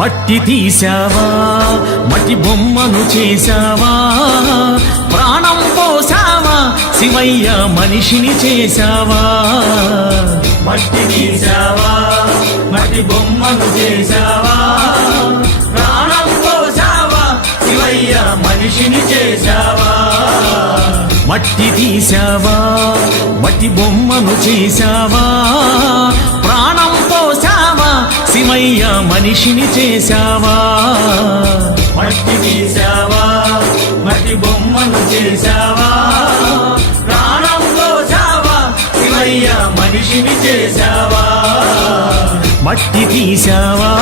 మట్టి తీసావా మట్టి బొమ్మను చేశావా ప్రాణం పోసావా శివయ్య మనిషిని చేశావా మట్టి తీసావా మట్టి బొమ్మను చేశావా ప్రాణం పోసావా శివయ్య మనిషిని చేశావా మట్టి తీసావా మట్టి బొమ్మను చేశావా ప్రాణం పోసావా శివయ్య మనిషిని చేశావా మట్టి తీసావా మట్టి బొమ్మను చేశావా ప్రాణం పోసావా శివయ్య మనిషిని చేశావా మట్టి తీసావా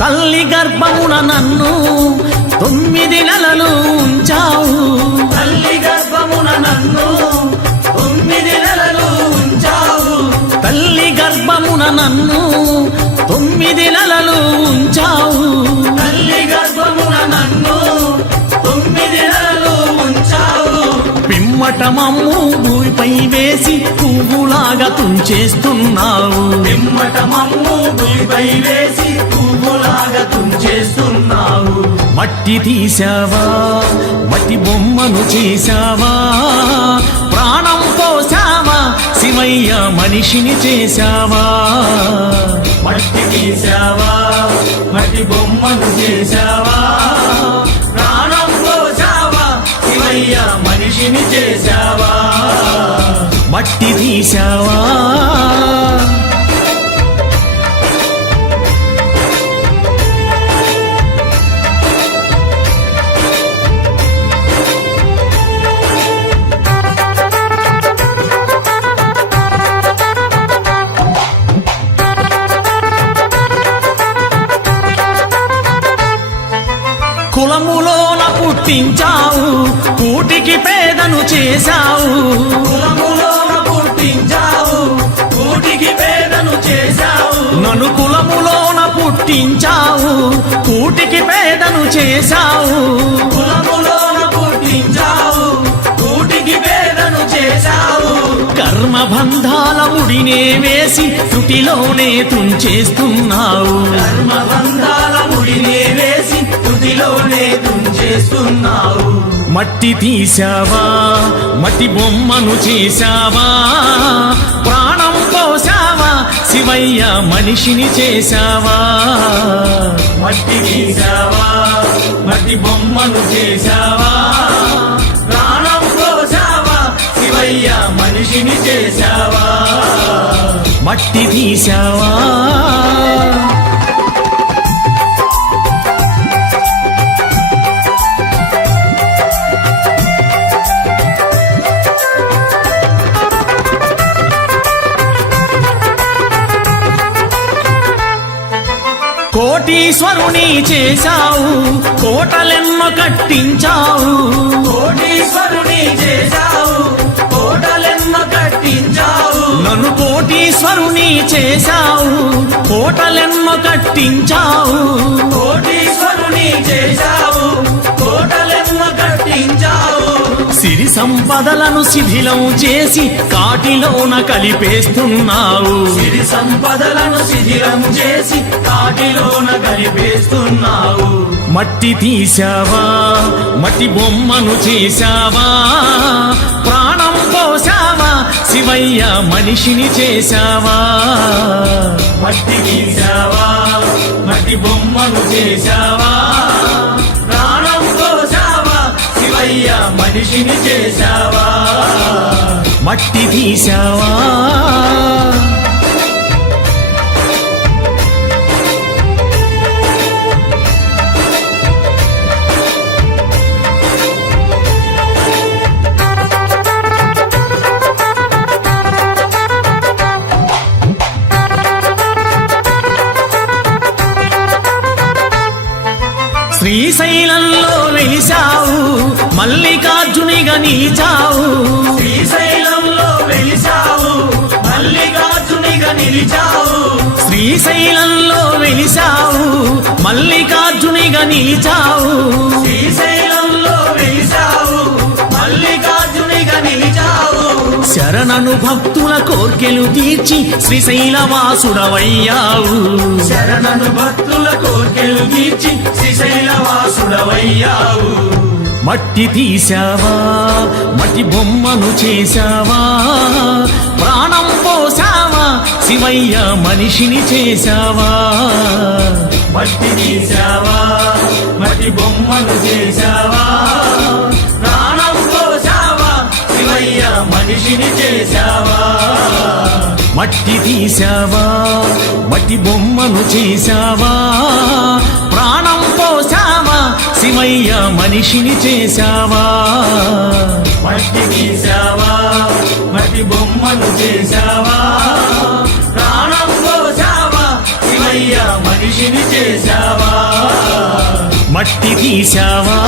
తల్లి గర్భమున నన్ను 9 నెలలు ఉంచావు తల్లి గర్భమున నన్ను 9 నెలలు ఉంచావు తల్లి గర్భమున నన్ను 9 నెలలు ఉంచావు తల్లి గర్భమున నన్ను 9 నెలలు ఉంచావు పిమ్మట మమ్ము భూమిపై వేసి పువ్వులాగా తుంచేస్తున్నావు పిమ్మట మమ్ము భూమిపై వేసి పువ్వులాగా తుంచేస్తున్నావు మట్టి తీసావా మట్టి బొమ్మను చేశావా ప్రాణం పోసావా శివయ్య మనిషిని చేశావా మట్టి తీసావా మట్టి బొమ్మను చేశావా ప్రాణం పోసావా శివయ్య మనిషిని చేశావా మట్టి తీసావా కులములోన పుట్టించావు కూటికి పేదను చేశావు కులములోన పుట్టించావు కూటికి పేదను చేశావు నన్ను కులములోన పుట్టించావు కూటికి పేదను చేశావు కులములోన పుట్టించావు కూటికి పేదను చేశావు కర్మబంధాల ముడినే వేసి తుటిలోనే తుంచేస్తున్నావు కర్మబంధాల ముడినే వేసి తుదిలోనే తుంచేస్తున్నావు మట్టి తీసావా మట్టి బొమ్మను చేశావా ప్రాణం పోసావా శివయ్య మనిషిని చేశావా మట్టి తీసావా మట్టి బొమ్మను చేశావా ప్రాణం పోసావా శివయ్య మనిషిని చేశావా మట్టి తీసావా కోటీశ్వరుని చేశావు కోటలెన్నో కట్టించావు కోటీశ్వరుని చేశావు కోటలెన్నో కట్టించావు నన్ను కోటీశ్వరుని చేశావు కోటలెన్నో కట్టించావు కోటీశ్వరుని చేశావు కోటలెన్నో కట్టించావు సిరి సంపదలను శిథిలం చేసి కాటిలోన కలిపేస్తున్నావు సిరి సంపదలను శిథిలం చేసి కాటిలోన కలిపేస్తున్నావు మట్టి తీసావా మట్టి బొమ్మను చేశావా ప్రాణం పోసావా శివయ్య మనిషిని చేశావా మట్టి తీసావా మట్టి బొమ్మను చేశావా ప్రాణం పోసావా శివయ్య మనిషిని చేశావా మట్టి తీసావా శ్రీశైలంలో వెలిసావు మల్లికార్జునిగా నిలిచావు శ్రీశైలంలో వెలిసావు మల్లికార్జునిగా నిలిచావు శ్రీశైలంలో వెలిసావు మల్లికార్జునిగా నిలిచావు శ్రీశైలంలో వెలిసావు మల్లికార్జునిగా నిలిచావు శరణను భక్తుల కోర్కెలు తీర్చి శ్రీశైలవాసుడవయ్యావు శరణను భక్తుల కోర్కెలు తీర్చి శ్రీశైలవాసుడవయ్యావు మట్టి తీశావా మట్టి బొమ్మను చేశావా ప్రాణం పోసావా శివయ్య మనిషిని చేశావా మట్టి తీసావా మట్టి బొమ్మను చేశావా ప్రాణం పోసావా శివయ్య మనిషిని చేశావా మట్టి తీశావా మట్టి బొమ్మను చేశావా ప్రాణం పోసావా శివయ్య మనిషిని చేశావా మట్టి తీసావా మట్టి బొమ్మను చేశావా ప్రాణం పోసావా శివయ్య మనిషిని చేశావా మట్టి తీశావా